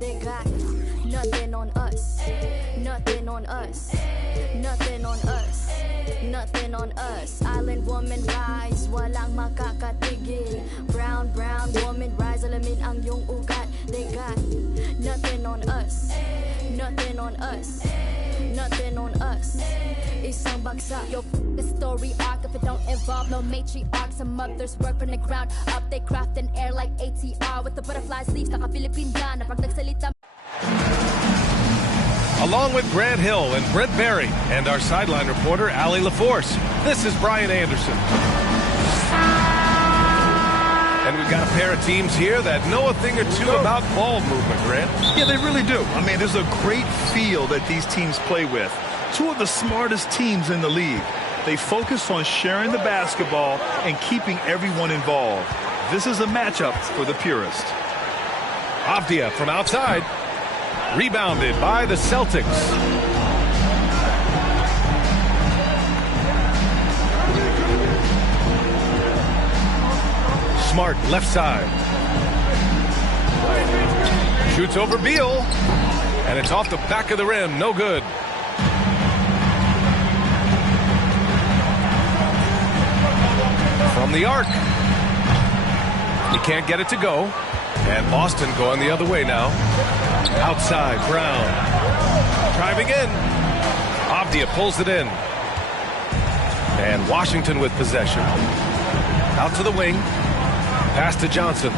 They got nothing on us. Nothing on us. Nothing on us. Nothing on us. Island woman rise, walang makakatigil. Brown woman rise, alamin ang iyong ugat. They got nothing on us. Nothing on us. Nothing on us. Isang bagsak. Yo, the story arc if it don't involve no matriarch. Some mothers work from the ground up. They craft in air like ATR with the butterfly sleeves. Naka-Philippine na pag nagsalita. Along with Grant Hill and Brent Berry and our sideline reporter, Allie LaForce, this is Brian Anderson. And we've got a pair of teams here that know a thing or two about ball movement, Grant. Yeah, they really do. I mean, there's a great feel that these teams play with. Two of the smartest teams in the league. They focus on sharing the basketball and keeping everyone involved. This is a matchup for the purist. Avdia from outside. Rebounded by the Celtics. Smart left side. Shoots over Beal. And it's off the back of the rim. No good. From the arc. He can't get it to go. And Boston going the other way now. Outside, Brown. Driving in. Avdia pulls it in. And Washington with possession. Out to the wing. Pass to Johnson.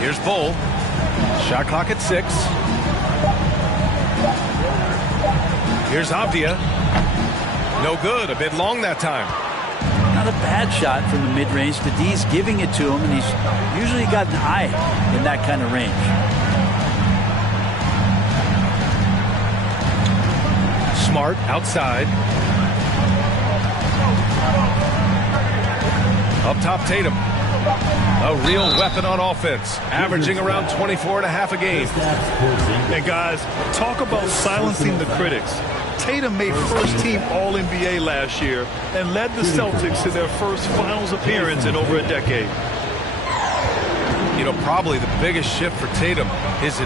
Here's Bull. Shot clock at 6. Here's Avdia. No good. A bit long that time. Not a bad shot from the mid-range. Fadi's giving it to him, and he's usually got an eye in that kind of range. Smart outside. Up top, Tatum. A real weapon on offense, averaging around 24 and a half a game. And guys, talk about silencing the critics. Tatum made first-team All-NBA last year and led the Celtics to their first finals appearance in over a decade. You know, probably the biggest shift for Tatum is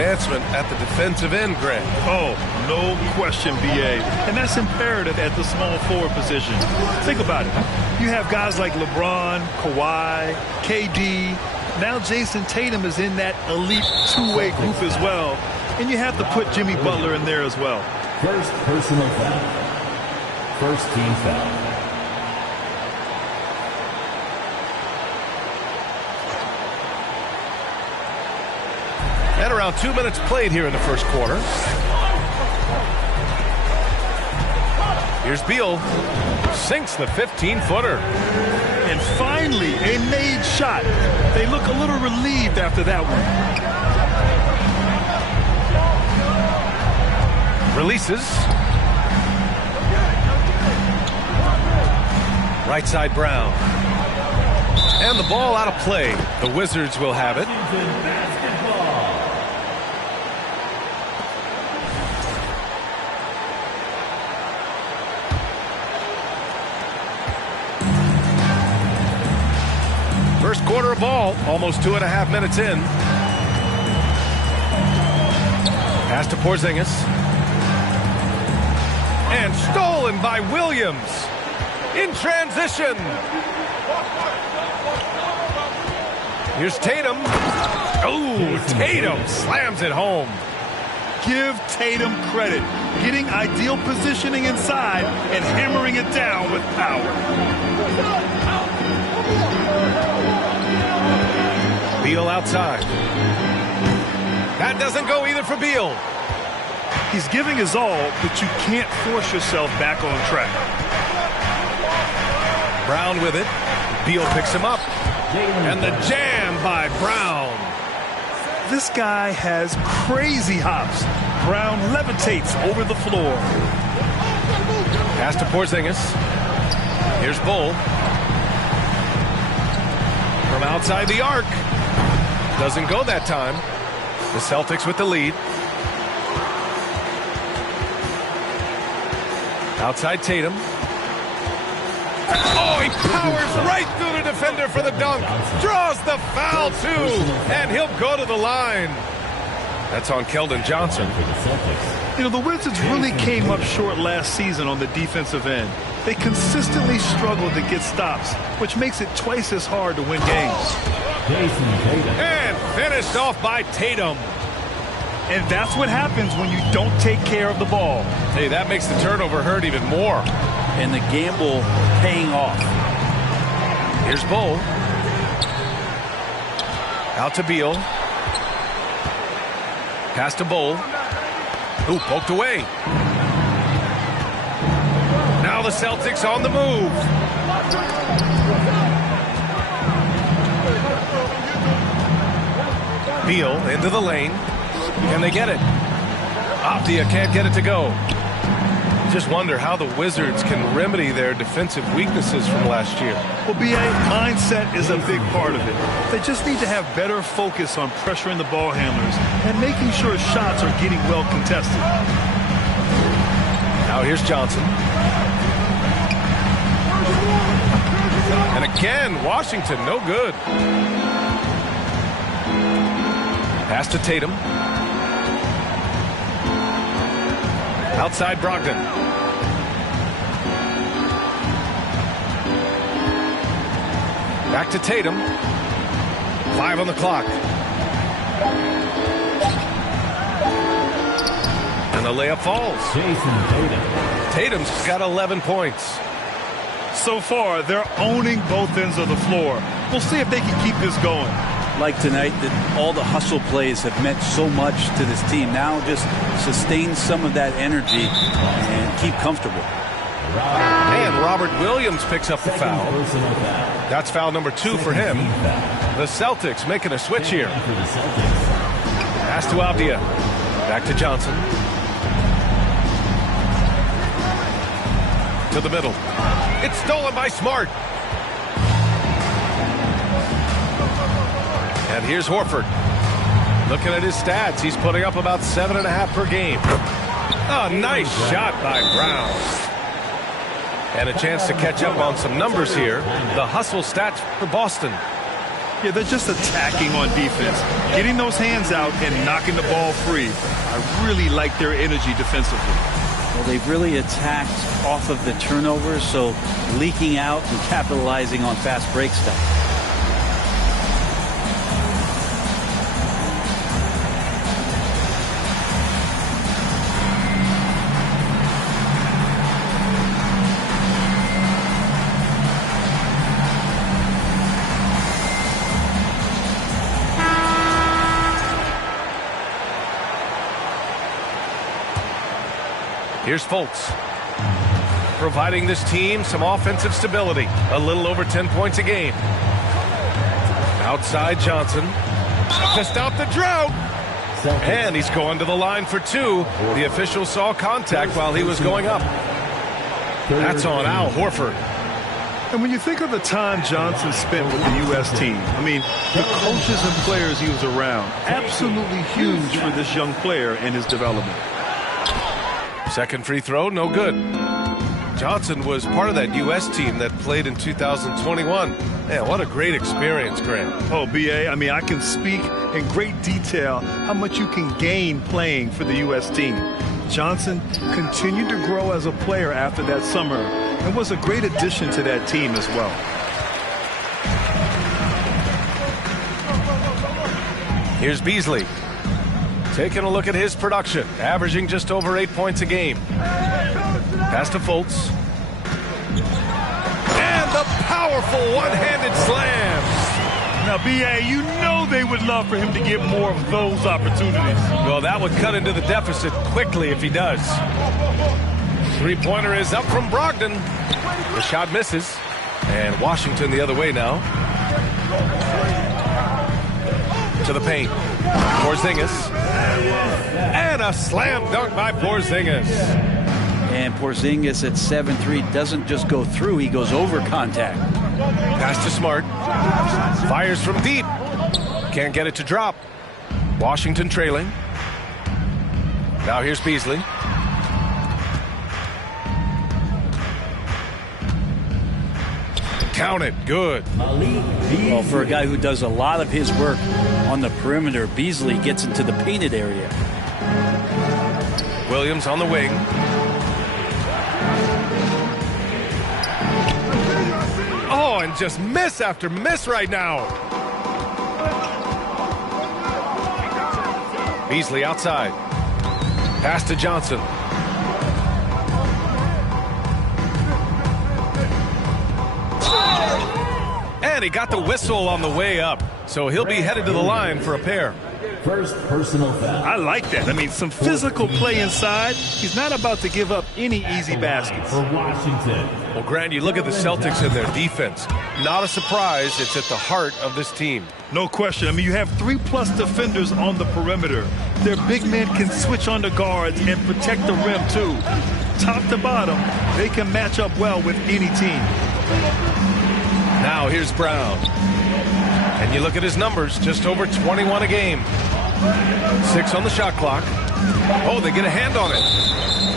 advancement at the defensive end, Grant. Oh, no question, B.A. And that's imperative at the small forward position. Think about it. You have guys like LeBron, Kawhi, KD. Now Jason Tatum is in that elite two-way group as well. And you have to put Jimmy Butler in there as well. First personal foul. First team foul. And around 2 minutes played here in the first quarter. Here's Beal. Sinks the 15-footer. And finally, a made shot. They look a little relieved after that one. Releases. Right side Brown. And the ball out of play. The Wizards will have it. First quarter of ball, almost 2.5 minutes in. Pass to Porzingis. And stolen by Williams. In transition. Here's Tatum. Oh, Tatum slams it home. Give Tatum credit. Getting ideal positioning inside and hammering it down with power. Beal outside. That doesn't go either for Beal. He's giving his all, but you can't force yourself back on track. Brown with it. Beal picks him up. And the jam by Brown. This guy has crazy hops. Brown levitates over the floor. Pass to Porzingis. Here's Bull. From outside the arc. Doesn't go that time. The Celtics with the lead. Outside Tatum. Oh, he powers right through the defender for the dunk. Draws the foul, too. And he'll go to the line. That's on Keldon Johnson. You know, the Wizards really came up short last season on the defensive end. They consistently struggled to get stops, which makes it twice as hard to win games. And finished off by Tatum. And that's what happens when you don't take care of the ball. Hey, that makes the turnover hurt even more. And the gamble paying off. Here's Bull. Out to Beal. Pass to Bull. Ooh, poked away. Now the Celtics on the move. Beal into the lane. Can they get it? Avdia can't get it to go. Just wonder how the Wizards can remedy their defensive weaknesses from last year. Well, B.A., mindset is a big part of it. They just need to have better focus on pressuring the ball handlers and making sure shots are getting well contested. Now here's Johnson. And again, Washington, no good. Pass to Tatum. Outside Brogdon. Back to Tatum. 5 on the clock. And the layup falls. Jason Tatum. Tatum's got 11 points. So far, they're owning both ends of the floor. We'll see if they can keep this going. Like tonight, that all the hustle plays have meant so much to this team. Now just sustain some of that energy and keep comfortable. And Robert Williams picks up the foul. That's foul number 2 for him. The Celtics making a switch here. Pass to Avdia. Back to Johnson. To the middle. It's stolen by Smart. And here's Horford. Looking at his stats, he's putting up about 7.5 per game. Oh, nice shot by Brown. And a chance to catch up on some numbers here. The hustle stats for Boston. Yeah, they're just attacking on defense, getting those hands out and knocking the ball free. I really like their energy defensively. Well, they've really attacked off of the turnovers, so leaking out and capitalizing on fast break stuff. Here's Fultz, providing this team some offensive stability. A little over 10 points a game. Outside Johnson. Just out the drought. And he's going to the line for two. The official saw contact while he was going up. That's on Al Horford. And when you think of the time Johnson spent with the U.S. team, I mean, the coaches and players he was around, absolutely huge for this young player and his development. Second free throw, no good. Johnson was part of that U.S. team that played in 2021. Man, what a great experience, Grant. Oh, B.A., I mean, I can speak in great detail how much you can gain playing for the U.S. team. Johnson continued to grow as a player after that summer and was a great addition to that team as well. Here's Beasley. Taking a look at his production, averaging just over 8 points a game. Pass to Fultz. And the powerful one-handed slam. Now, B.A., you know they would love for him to get more of those opportunities. Well, that would cut into the deficit quickly if he does. Three-pointer is up from Brogdon. The shot misses. And Washington the other way now. To the paint. Porzingis. And a slam dunk by Porzingis. And Porzingis at 7'3" doesn't just go through, he goes over contact. Pass to Smart. Fires from deep. Can't get it to drop. Washington trailing. Now here's Beasley. Count it. Good. Well, for a guy who does a lot of his work on the perimeter, Beasley gets into the painted area. Williams on the wing. Oh, and just miss after miss right now. Beasley outside. Pass to Johnson. And he got the whistle on the way up. So he'll be headed to the line for a pair. First personal foul. I like that. I mean, some physical play inside. He's not about to give up any easy baskets. For Washington. Well, Grant, you look at the Celtics and their defense. Not a surprise. It's at the heart of this team. No question. I mean, you have 3+ defenders on the perimeter. Their big men can switch on the guards and protect the rim, too. Top to bottom, they can match up well with any team. Now here's Brown. And you look at his numbers, just over 21 a game. 6 on the shot clock. Oh, they get a hand on it.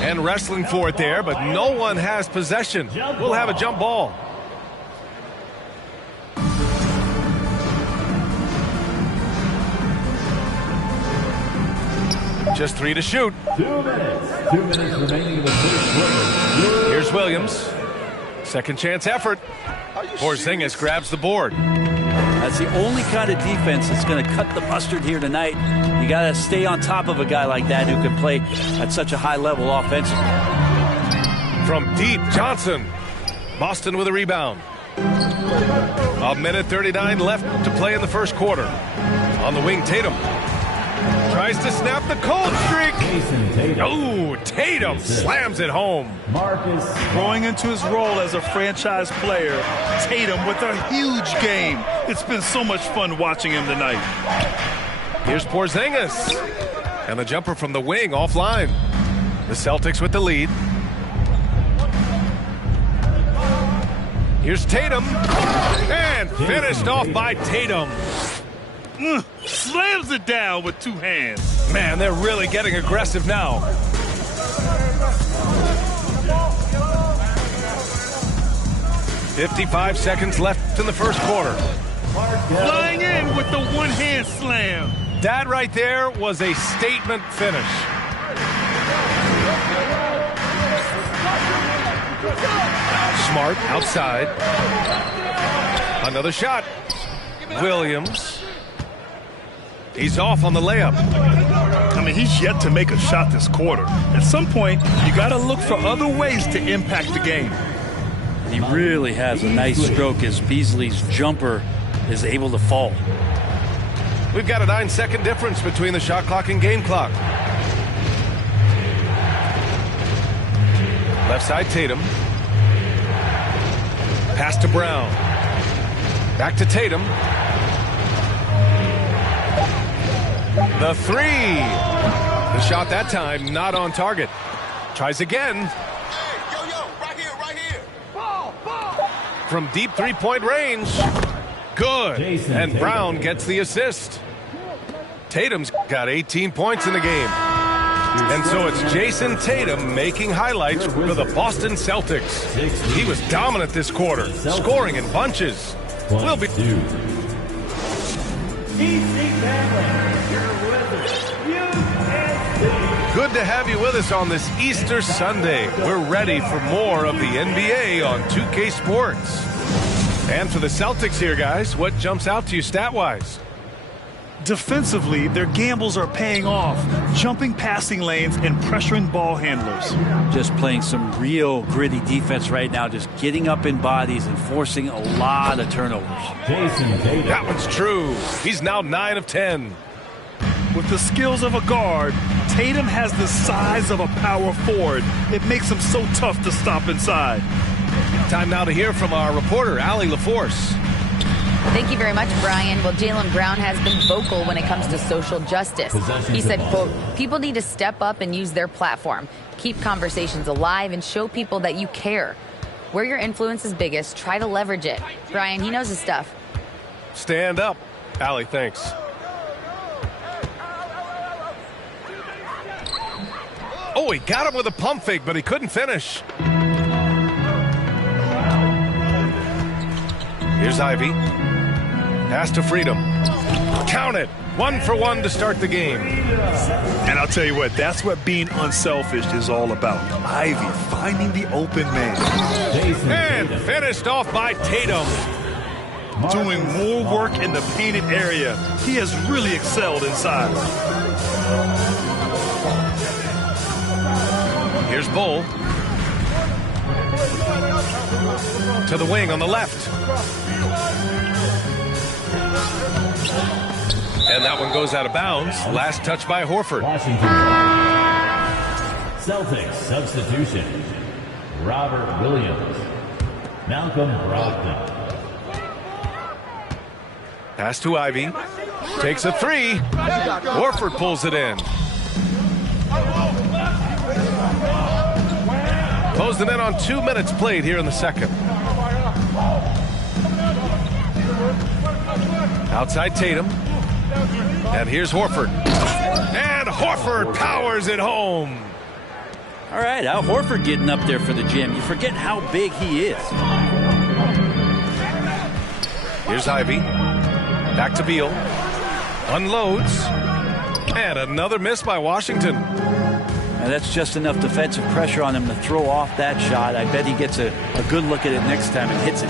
And wrestling for it there, but no one has possession. We'll have a jump ball. Just 3 to shoot. 2 minutes. 2 minutes remaining in the first quarter. Here's Williams. Second chance effort. Porzingis grabs the board. That's the only kind of defense that's going to cut the mustard here tonight. You got to stay on top of a guy like that who can play at such a high level offensively. From deep, Johnson. Boston with a rebound. 1:39 left to play in the first quarter. On the wing, Tatum. Tries to snap the cold streak. Oh, Tatum slams it home. Marcus. Growing into his role as a franchise player, Tatum with a huge game. It's been so much fun watching him tonight. Here's Porzingis. And the jumper from the wing offline. The Celtics with the lead. Here's Tatum. And finished off by Tatum. Slams it down with 2 hands. Man, they're really getting aggressive now. .55 seconds left in the first quarter. Flying in with the one-hand slam. That right there was a statement finish. Smart outside. Another shot. Williams. He's off on the layup. I mean, he's yet to make a shot this quarter. At some point, you got to look for other ways to impact the game. He really has a nice stroke as Beasley's jumper is able to fall. We've got a 9-second difference between the shot clock and game clock. Left side, Tatum. Pass to Brown. Back to Tatum. The three. The shot that time not on target. Tries again. Hey, yo, right here. Ball. From deep three-point range. Good. And Brown gets the assist. Tatum's got 18 points in the game. And so it's Jason Tatum making highlights for the Boston Celtics. He was dominant this quarter, scoring in bunches. We'll be... Good to have you with us on this Easter Sunday. We're ready for more of the NBA on 2K Sports. And for the Celtics here, guys, what jumps out to you stat-wise? Defensively, their gambles are paying off, jumping passing lanes and pressuring ball handlers. Just playing some real gritty defense right now, just getting up in bodies and forcing a lot of turnovers. That one's true. He's now 9 of 10. With the skills of a guard, Tatum has the size of a power forward. It makes him so tough to stop inside. Time now to hear from our reporter, Allie LaForce. Thank you very much, Brian. Well, Jaylen Brown has been vocal when it comes to social justice. He said, quote, people need to step up and use their platform. Keep conversations alive and show people that you care. Where your influence is biggest, try to leverage it. Brian, he knows his stuff. Stand up. Allie, thanks. Oh, he got him with a pump fake, but he couldn't finish. Here's Ivy. Pass to Freedom. Count it. 1 for 1 to start the game. And I'll tell you what, that's what being unselfish is all about. Ivy finding the open man. And finished off by Tatum. Doing more work in the painted area. He has really excelled inside. Here's Bull. To the wing on the left. And that one goes out of bounds. Last touch by Horford. Washington. Celtics substitution. Robert Williams. Malcolm Brogdon. Pass to Ivy. Takes a three. Horford pulls it in. Closing in on 2 minutes played here in the second. Outside Tatum. And here's Horford. And Horford powers it home. All right, Al Horford getting up there for the gym. You forget how big he is. Here's Ivy. Back to Beal. Unloads. And another miss by Washington. Now that's just enough defensive pressure on him to throw off that shot. I bet he gets a good look at it next time and hits it.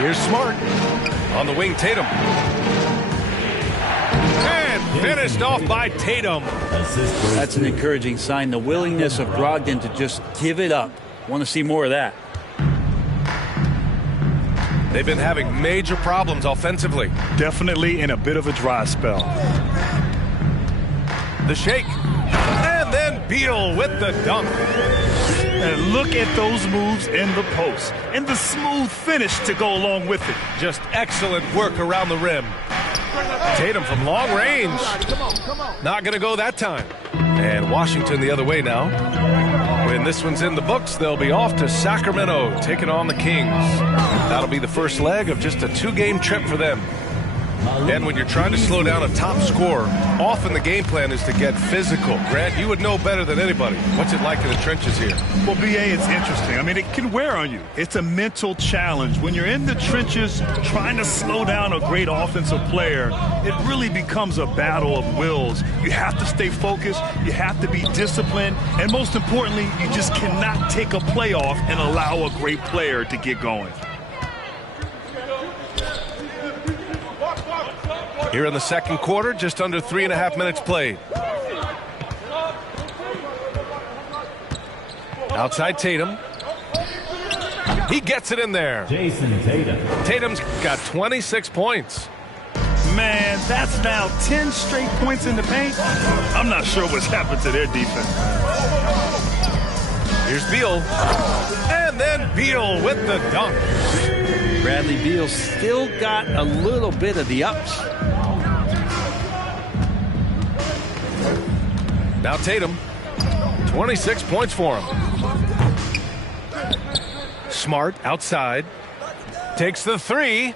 Here's Smart. On the wing, Tatum. And finished off by Tatum. That's an encouraging sign. The willingness of Brogdon to just give it up. Want to see more of that. They've been having major problems offensively. Definitely in a bit of a dry spell. The shake. And then Beal with the dunk. And look at those moves in the post. And the smooth finish to go along with it. Just excellent work around the rim. Tatum from long range. Not going to go that time. And Washington the other way now. When this one's in the books, they'll be off to Sacramento, taking on the Kings. That'll be the first leg of just a 2-game trip for them. And when you're trying to slow down a top scorer, often the game plan is to get physical. Grant, you would know better than anybody. What's it like in the trenches here? Well, BA, it's interesting. I mean, it can wear on you. It's a mental challenge. When you're in the trenches trying to slow down a great offensive player, it really becomes a battle of wills. You have to stay focused. You have to be disciplined. And most importantly, you just cannot take a play off and allow a great player to get going. Here in the second quarter, just under 3.5 minutes played. Outside Tatum. He gets it in there. Jason Tatum. Tatum's got 26 points. Man, that's now 10 straight points in the paint. I'm not sure what's happened to their defense. Here's Beal. And then Beal with the dunk. Bradley Beal still got a little bit of the ups. Now Tatum, 26 points for him. Smart outside, takes the three.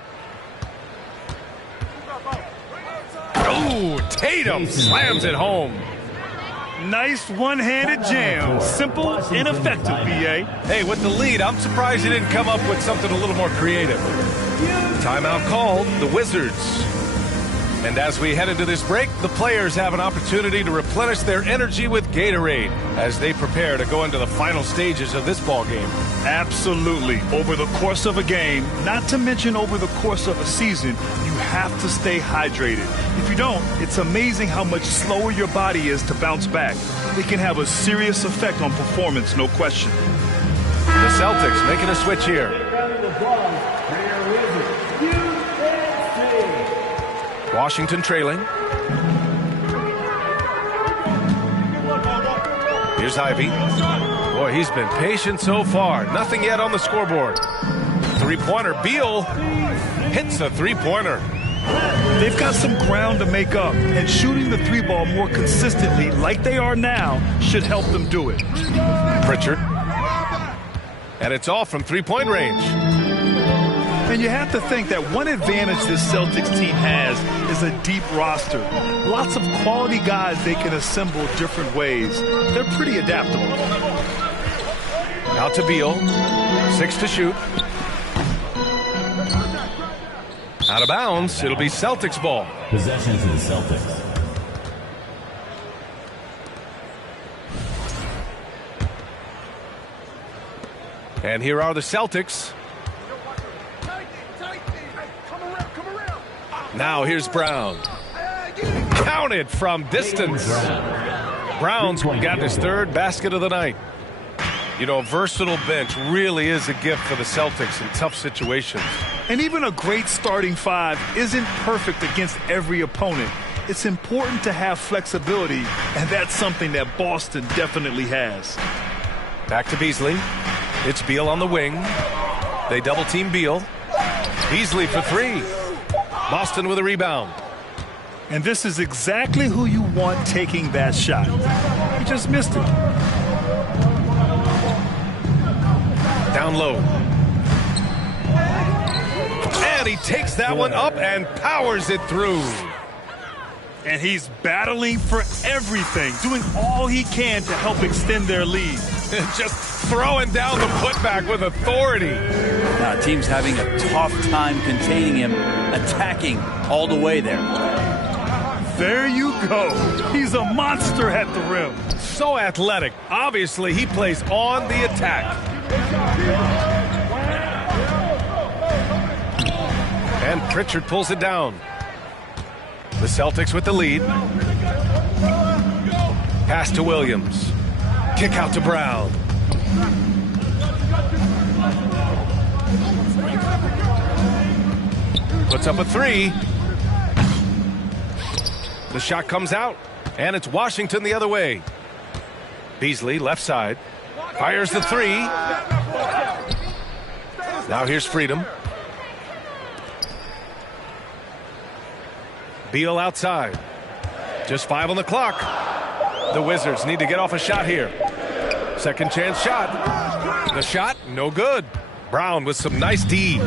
Oh, Tatum slams it home. Nice one-handed jam. Simple and effective, BA. Hey, with the lead, I'm surprised he didn't come up with something a little more creative. Timeout called, the Wizards. And as we head into this break, the players have an opportunity to replenish their energy with Gatorade as they prepare to go into the final stages of this ball game. Absolutely. Over the course of a game, not to mention over the course of a season, you have to stay hydrated. If you don't, it's amazing how much slower your body is to bounce back. It can have a serious effect on performance, no question. The Celtics making a switch here. Washington trailing. Here's Ivy. Boy, he's been patient so far. Nothing yet on the scoreboard. Three-pointer. Beal hits the three-pointer. They've got some ground to make up, and shooting the three ball more consistently like they are now should help them do it. Pritchard. And it's all from three-point range. And you have to think that one advantage this Celtics team has is a deep roster. Lots of quality guys they can assemble different ways. They're pretty adaptable. Out to Beal. 6 to shoot. Out of bounds. It'll be Celtics ball. Possession to the Celtics. And here are the Celtics. Now here's Brown. Counted from distance. Brown's got his third basket of the night. You know, a versatile bench really is a gift for the Celtics in tough situations. And even a great starting five isn't perfect against every opponent. It's important to have flexibility, and that's something that Boston definitely has. Back to Beasley. It's Beal on the wing. They double-team Beal. Beasley for three. Boston with a rebound. And this is exactly who you want taking that shot. He just missed it. Down low. And he takes that one up and powers it through. And he's battling for everything, doing all he can to help extend their lead. Just throwing down the putback with authority. Team's having a tough time containing him, attacking all the way there. There you go. He's a monster at the rim. So athletic. Obviously, he plays on the attack. And Pritchard pulls it down. The Celtics with the lead. Pass to Williams. Kick out to Brown. Puts up a three. The shot comes out, and it's Washington the other way. Beasley, left side. Fires the three. Now here's Freedom. Beal outside. Just 5 on the clock. The Wizards need to get off a shot here. Second chance shot. The shot, no good. Brown with some nice D.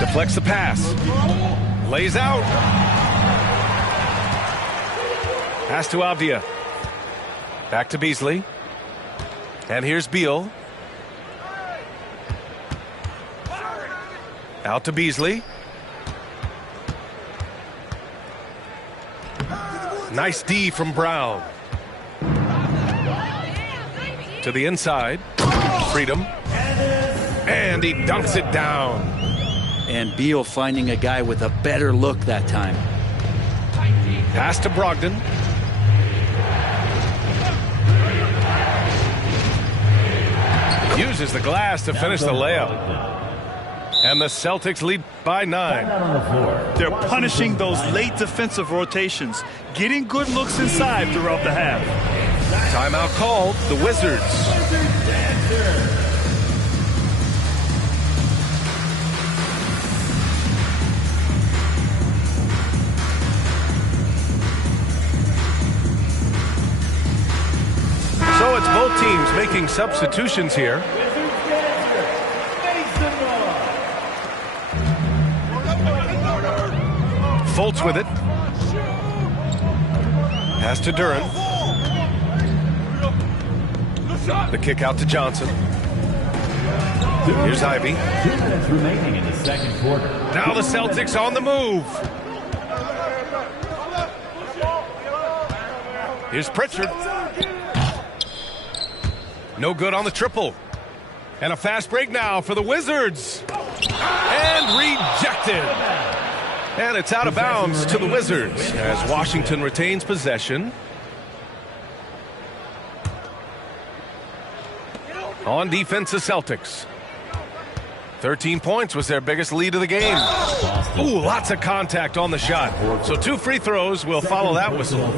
Deflects the pass. Lays out. Pass to Avdia. Back to Beasley. And here's Beal. Out to Beasley. Nice D from Brown. To the inside. Freedom. And he dunks it down. And Beal finding a guy with a better look that time. Pass to Brogdon. Uses the glass to finish the layup. And the Celtics lead by 9. They're punishing those late defensive rotations, getting good looks inside throughout the half. Timeout called. The Wizards. So it's both teams making substitutions here. Fultz with it. Pass to Duren. The kick out to Johnson. Here's Ivy. 2 minutes remaining in the second quarter. Now the Celtics on the move. Here's Pritchard. No good on the triple. And a fast break now for the Wizards. And rejected. And it's out of bounds to the Wizards as Washington retains possession. On defense, the Celtics. 13 points was their biggest lead of the game. Ooh, lots of contact on the shot. So 2 free throws will follow that whistle.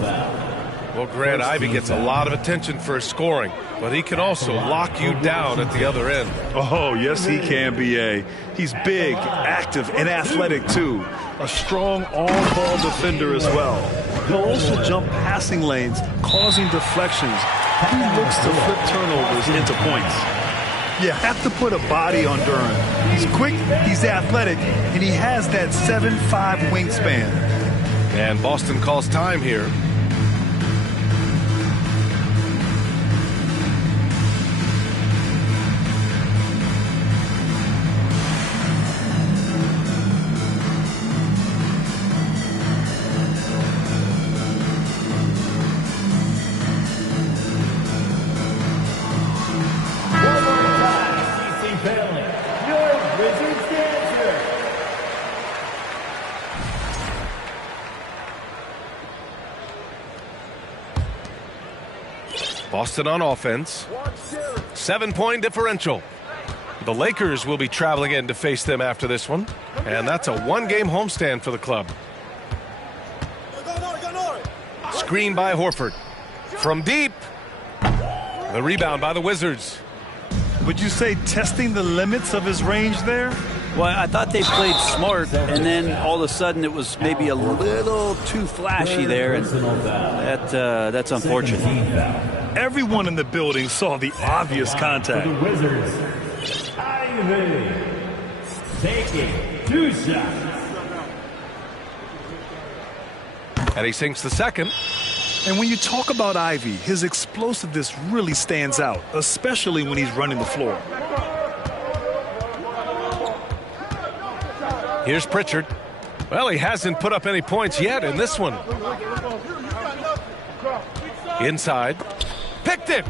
Well, Grant, Ivy gets a lot of attention for his scoring, but he can also lock you down at the other end. Oh, yes, he can, B.A. He's big, active, and athletic, too. A strong on-ball defender as well. He'll also jump passing lanes, causing deflections. He looks to flip turnovers into points. You have to put a body on Duren. He's quick, he's athletic, and he has that 7'5" wingspan. And Boston calls time here. Boston on offense. 7-point differential. The Lakers will be traveling in to face them after this one. And that's a 1-game homestand for the club. Screen by Horford. From deep. The rebound by the Wizards. Would you say testing the limits of his range there? Well, I thought they played smart, and then all of a sudden it was maybe a little too flashy there, and that's unfortunate. Everyone in the building saw the obvious contact. The Wizards, Ivy, taking 2 shots. And he sinks the second. And when you talk about Ivy, his explosiveness really stands out, especially when he's running the floor. Here's Pritchard. Well, he hasn't put up any points yet in this one. Inside. Picked it.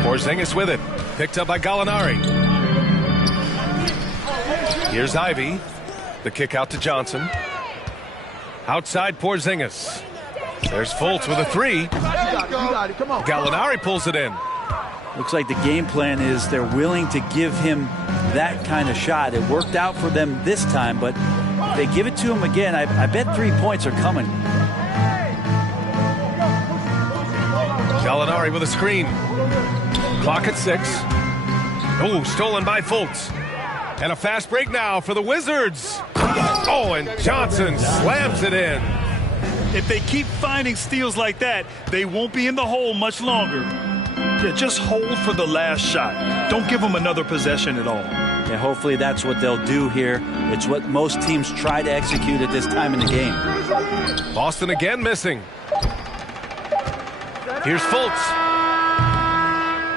Porzingis with it. Picked up by Gallinari. Here's Ivy. The kick out to Johnson. Outside Porzingis. There's Fultz with a 3. Gallinari pulls it in. Looks like the game plan is they're willing to give him that kind of shot. It worked out for them this time, but if they give it to him again, I bet 3 points are coming. Gallinari with a screen. Clock at 6. Oh, stolen by Fultz. And a fast break now for the Wizards. Oh, and Johnson slams it in. If they keep finding steals like that, they won't be in the hole much longer. Yeah, just hold for the last shot. Don't give them another possession at all. Yeah, hopefully that's what they'll do here. It's what most teams try to execute at this time in the game. Boston again missing. Here's Fultz.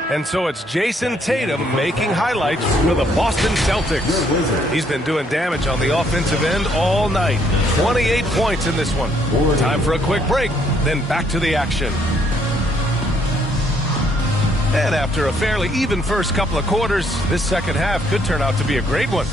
And so it's Jason Tatum making highlights for the Boston Celtics. He's been doing damage on the offensive end all night. 28 points in this one. Time for a quick break, then back to the action. And after a fairly even first couple of quarters, this second half could turn out to be a great one.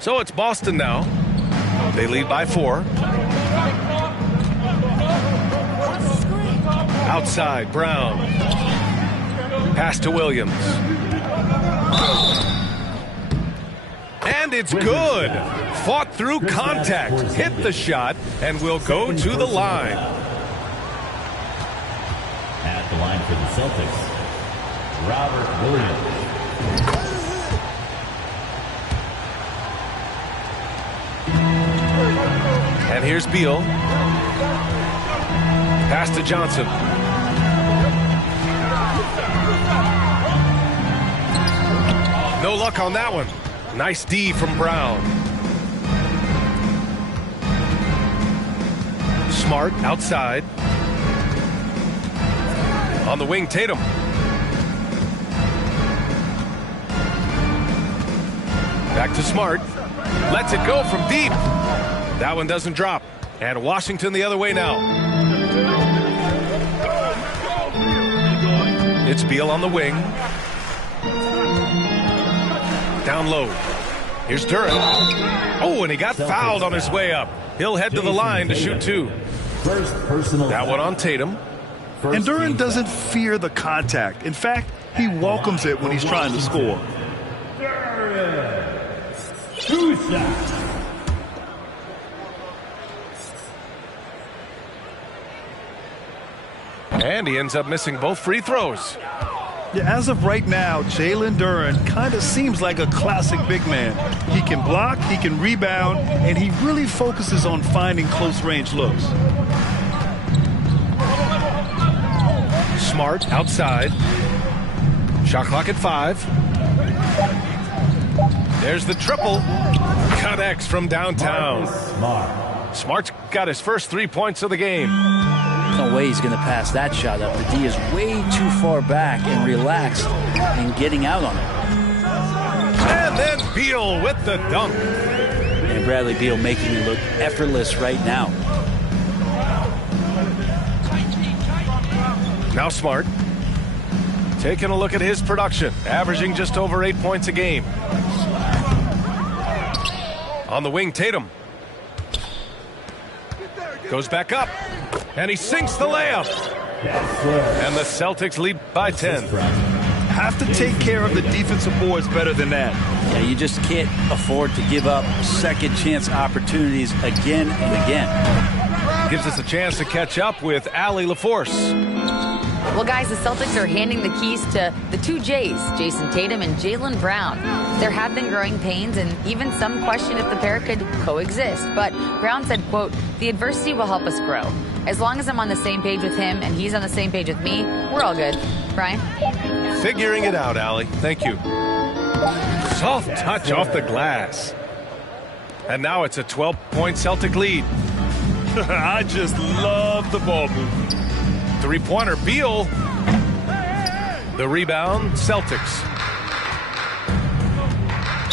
So it's Boston now. They lead by 4. Outside, Brown. Pass to Williams. And it's good. Fought through contact. Hit the shot and will go to the line. At the line for the Celtics, Robert Williams. And here's Beal. Pass to Johnson. No luck on that one. Nice D from Brown. Smart outside. On the wing, Tatum. Back to Smart. Lets it go from deep. That one doesn't drop. And Washington the other way now. It's Beal on the wing. Down low. Here's Duren. Oh, and he got fouled on his way up. He'll head to the line to shoot 2. That one on Tatum. And Duren doesn't fear the contact. In fact, he welcomes it when he's trying to score. And he ends up missing both free throws. Yeah, as of right now, Jalen Duren kind of seems like a classic big man. He can block, he can rebound, and he really focuses on finding close-range looks. Smart outside. Shot clock at 5. There's the triple. Connects from downtown. Smart's got his first 3 points of the game. No way he's going to pass that shot up. The D is way too far back and relaxed in getting out on it. And then Beal with the dunk. And Bradley Beal making it look effortless right now. Now Smart. Taking a look at his production. Averaging just over 8 points a game. On the wing, Tatum. Goes back up. And he sinks the layup. And the Celtics lead by 10. Have to take care of the defensive boards better than that. Yeah, you just can't afford to give up second chance opportunities again and again. Gives us a chance to catch up with Allie LaForce. Well, guys, the Celtics are handing the keys to the two J's, Jason Tatum and Jaylen Brown. There have been growing pains, and even some question if the pair could coexist. But Brown said, quote, "The adversity will help us grow. As long as I'm on the same page with him and he's on the same page with me, we're all good." Brian? Figuring it out, Allie. Thank you. Soft touch off the glass. And now it's a 12-point Celtic lead. I just love the ball movement. Three-pointer, Beal. The rebound, Celtics.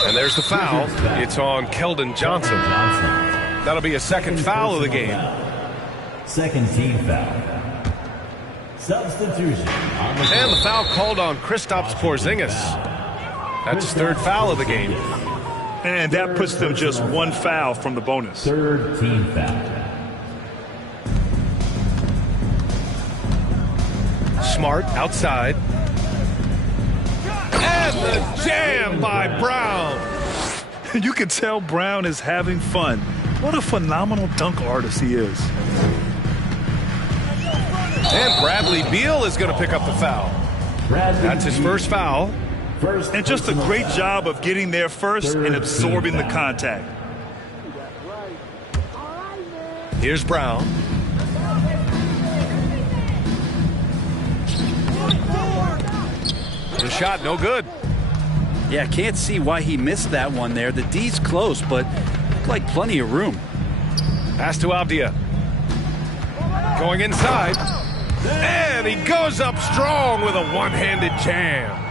And there's the foul. It's on Keldon Johnson. That'll be a second foul of the game. Second team foul. Substitution. And the foul called on Kristaps Porzingis. That's his third foul of the game. And that puts them just one foul from the bonus. Third team foul. Smart outside. And the jam by Brown. You can tell Brown is having fun. What a phenomenal dunk artist he is. And Bradley Beal is going to pick up the foul. That's his first foul. And just a great job of getting there first and absorbing the contact. Here's Brown. The shot, no good. Yeah, can't see why he missed that one there. The D's close, but looked like plenty of room. Pass to Avdia. Going inside. And he goes up strong with a one-handed jam.